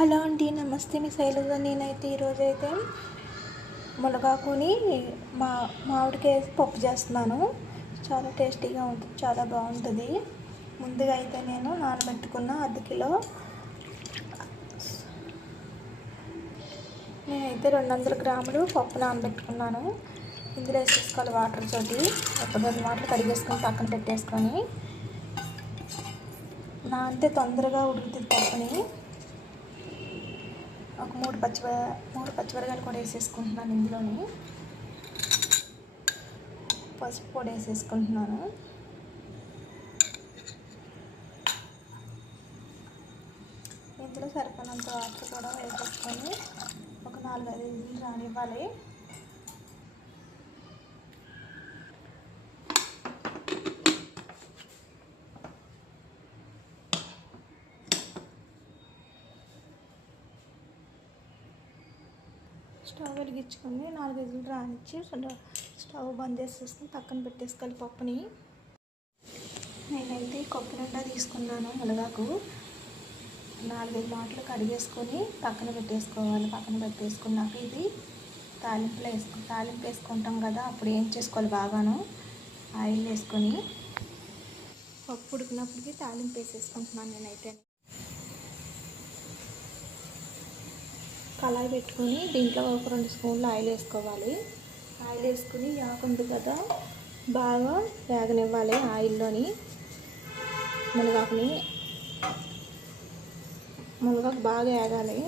Hello అండి, నమస్తే. మీ శైలజ. నేనైతే ఈరోజైతే మునగాకుని మామిడికాయ వేసి పప్పు చేస్తున్నాను. చాలా టేస్టీగా ఉంటుంది, చాలా బాగుంటుంది. ముందుగా అయితే నేను నానబెట్టుకున్న అర్ధ కిలో, నేనైతే 200 గ్రాములు పప్పు నానబెట్టుకున్నాను. ఇందులో వేసేసుకోవాలి వాటర్ తోటి. ఒక 2 వాటర్ కడిగేసుకొని పక్కన పెట్టేసుకొని, నానితే తొందరగా ఉడుకుతుంది పప్పుని. ఒక 3 పచ్చిమిరపకాయలు కూడా వేసేసుకుంటున్నాను. ఇందులోని పసుపు పొడి వేసేసుకుంటున్నాను. ఇందులో సరిపడినంత వాటర్ కూడా వేసేసుకొని ఒక 4-5 విజిల్లు రానివ్వాలి. స్టవ్ వెలిగించుకొని 4 విజిల్లు రానిచ్చి స్టవ్ బంద్ చేసేసుకుని పక్కన పెట్టేసుకోవాలి పప్పుని. నేనైతే కప్పు నిండా తీసుకున్నాను మునగాకు. 4-5 మాటలు కడిగేసుకొని పక్కన పెట్టేసుకోవాలి. పక్కన పెట్టేసుకున్నాక ఇది తాలింపు వేసుకుంటాం కదా, అప్పుడు ఏం చేసుకోవాలి, బాగాను ఆయిల్ వేసుకొని పప్పు ఉడికినప్పటికీ తాలింపు వేసేసుకుంటున్నాను. నేనైతే కళాయి పెట్టుకొని దీంట్లో ఒక 2 స్పూన్లు ఆయిల్ వేసుకోవాలి. ఆయిల్ వేసుకుని యాకుంది కదా, బాగా వేగనివ్వాలి. ఆయిల్లోని మునగాకు బాగా వేగాలి.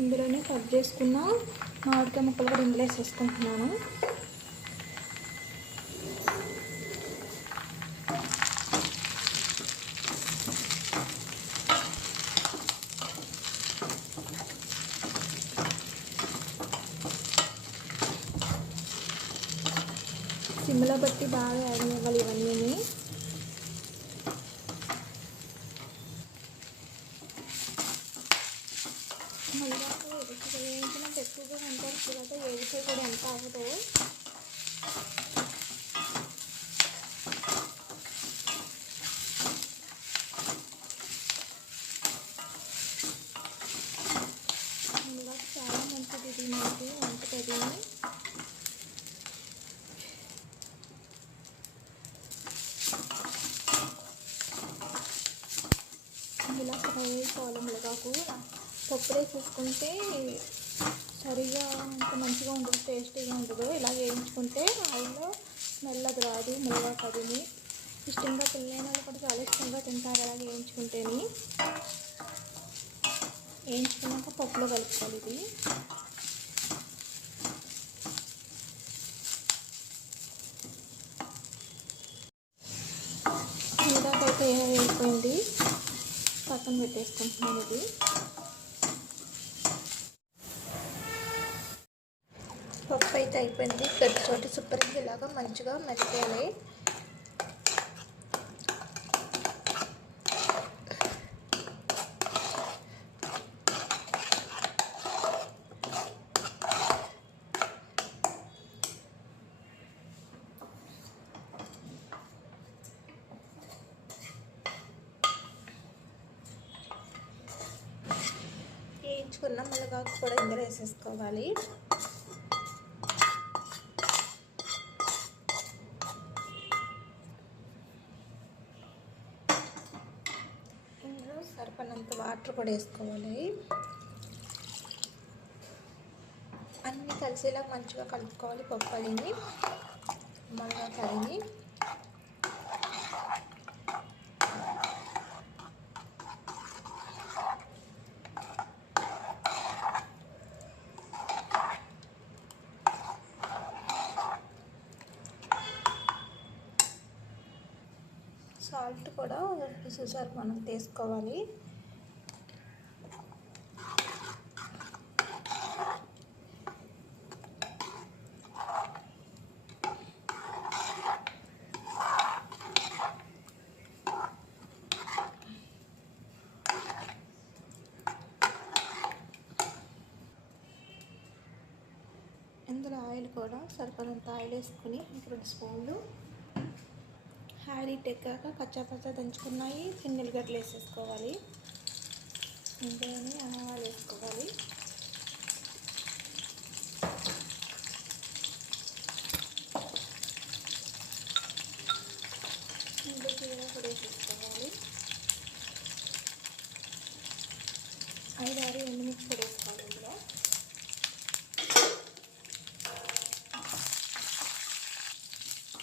ఇందులోనే కట్ చేసుకున్న మామిడికాయ ముక్కలు కూడా ఇందులో వేసేసుకుంటున్నాను. సిమ్లో బట్టి బాగా వేగనివ్వాలి ఇవన్నీ. మునగాకు వేయించినట్టు ఎక్కువగా ఉంటుంది కదా, ఏడితే కూడా ఎంత అవ్వదు. మునగాకు చాలా మంచిది, ఇది మనకి వంటది. ఇలా ఫ్రై అయిపోవాలి. మునగాకు పప్పు వేసేసుకుంటే సరిగా అంత మంచిగా ఉండదు, టేస్టీగా ఉండదు. ఇలా వేయించుకుంటే ఆయిల్లో స్మెల్ అది రాదు. మునగాకు అదిని ఇష్టంగా పిల్లలైన వాళ్ళు కూడా చాలా ఇష్టంగా తింటారు. అలాగే వేయించుకున్నాక పప్పులో కలుపుకోవాలి. ఇది మునగాకు అయితే వేగిపోయింది, పక్కన పెట్టేసుకుంటున్నాను. ఇది పప్పు అయితే అయిపోయింది. గట్టితోటి సూపర్గా ఇలాగా మంచిగా మెరికేయాలి. వేయించుకున్న మునగాకు కూడా ఇందులో వేసేసుకోవాలి. ఇందులో సరిపడినంత వాటర్ కూడా వేసుకోవాలి. అన్నీ కలిసేలా మంచిగా కలుపుకోవాలి. పప్పు అదిని మునగాకు అదిని సాల్ట్ కూడా చూసారు మనం తీసుకోవాలి. ఇందులో ఆయిల్ కూడా సరిపడంత ఆయిల్ వేసుకుని 2 స్పూన్లు ఆయిల్ ఎక్కాక కచ్చాపచ్చా దంచుకున్నాయి చిన్నెల్లిగడ్డలు వేసేసుకోవాలి. ఇందులోని ఆవాలు వేసుకోవాలి. ఇందులో జీరా కూడా వేసేసుకోవాలి. 5-6 ఎండుమిర్చి కూడా వేసుకోవాలి. ఇందులో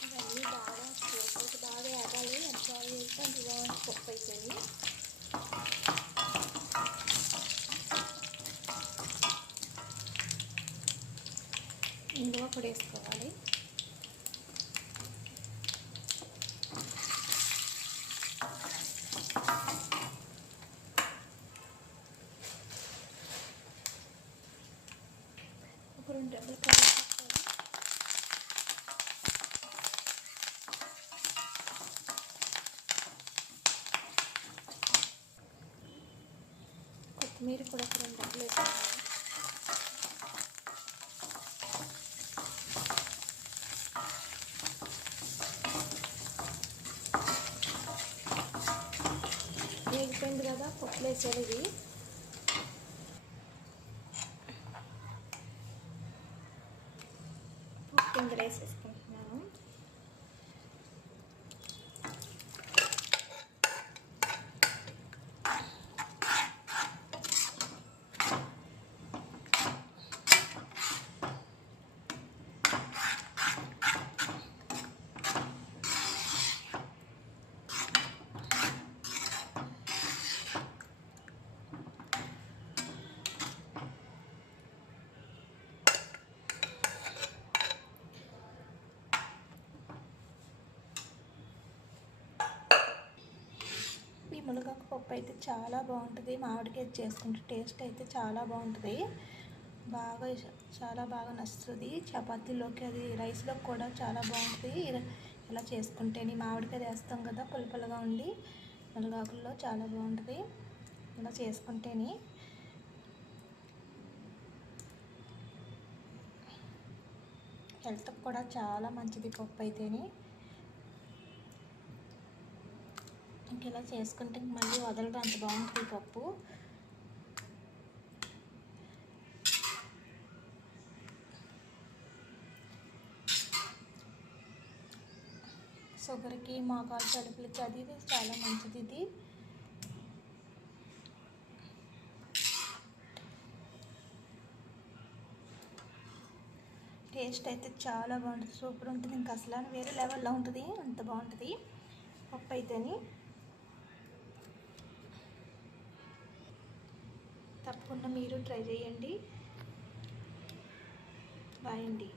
ఇవన్నీ బాగా ఆగాలి. ఎంత బాగా వేస్తే అంత బాగా పప్పు అయిపోయింది. ఇందులో కూడా వేసుకోవాలి. ఒక 2 డబ్బులు కొత్తిమీర కూడా ఒక 2 డబ్బులు వేసుకోవాలి. వేగిపోయింది కదా, పప్పులు వేసేది ఇది. పప్పు ఇందులో వేసేసుకుంటున్నాను. ఈ మునగాకు పప్పు అయితే చాలా బాగుంటుంది. మామిడికాయ చేసుకుంటే టేస్ట్ అయితే చాలా బాగుంటుంది. చాలా బాగా నచ్చుతుంది. చపాతీలోకి అది రైస్లోకి కూడా చాలా బాగుంటుంది. ఇలా చేసుకుంటేనే మామిడికాయ వేస్తాం కదా, పులుపులుగా ఉండి మునగాకుల్లో చాలా బాగుంటుంది. ఇలా చేసుకుంటేనే హెల్త్కి కూడా చాలా మంచిది పప్పు అయితేనే. ఇలా చేసుకుంటే మళ్ళీ వదలడం అంత బాగుంటుంది పప్పు. షుగర్కి, మోకాలు తలుపులకి అది చాలా మంచిది ఇది. టేస్ట్ అయితే చాలా బాగుంటుంది, సూపర్ ఉంటుంది. ఇంకా అసలు వేరే లెవెల్లో ఉంటుంది, అంత బాగుంటుంది పప్పు అయితేనే. తప్పకుండా మీరు ట్రై చేయండి. బాయ్ అండి.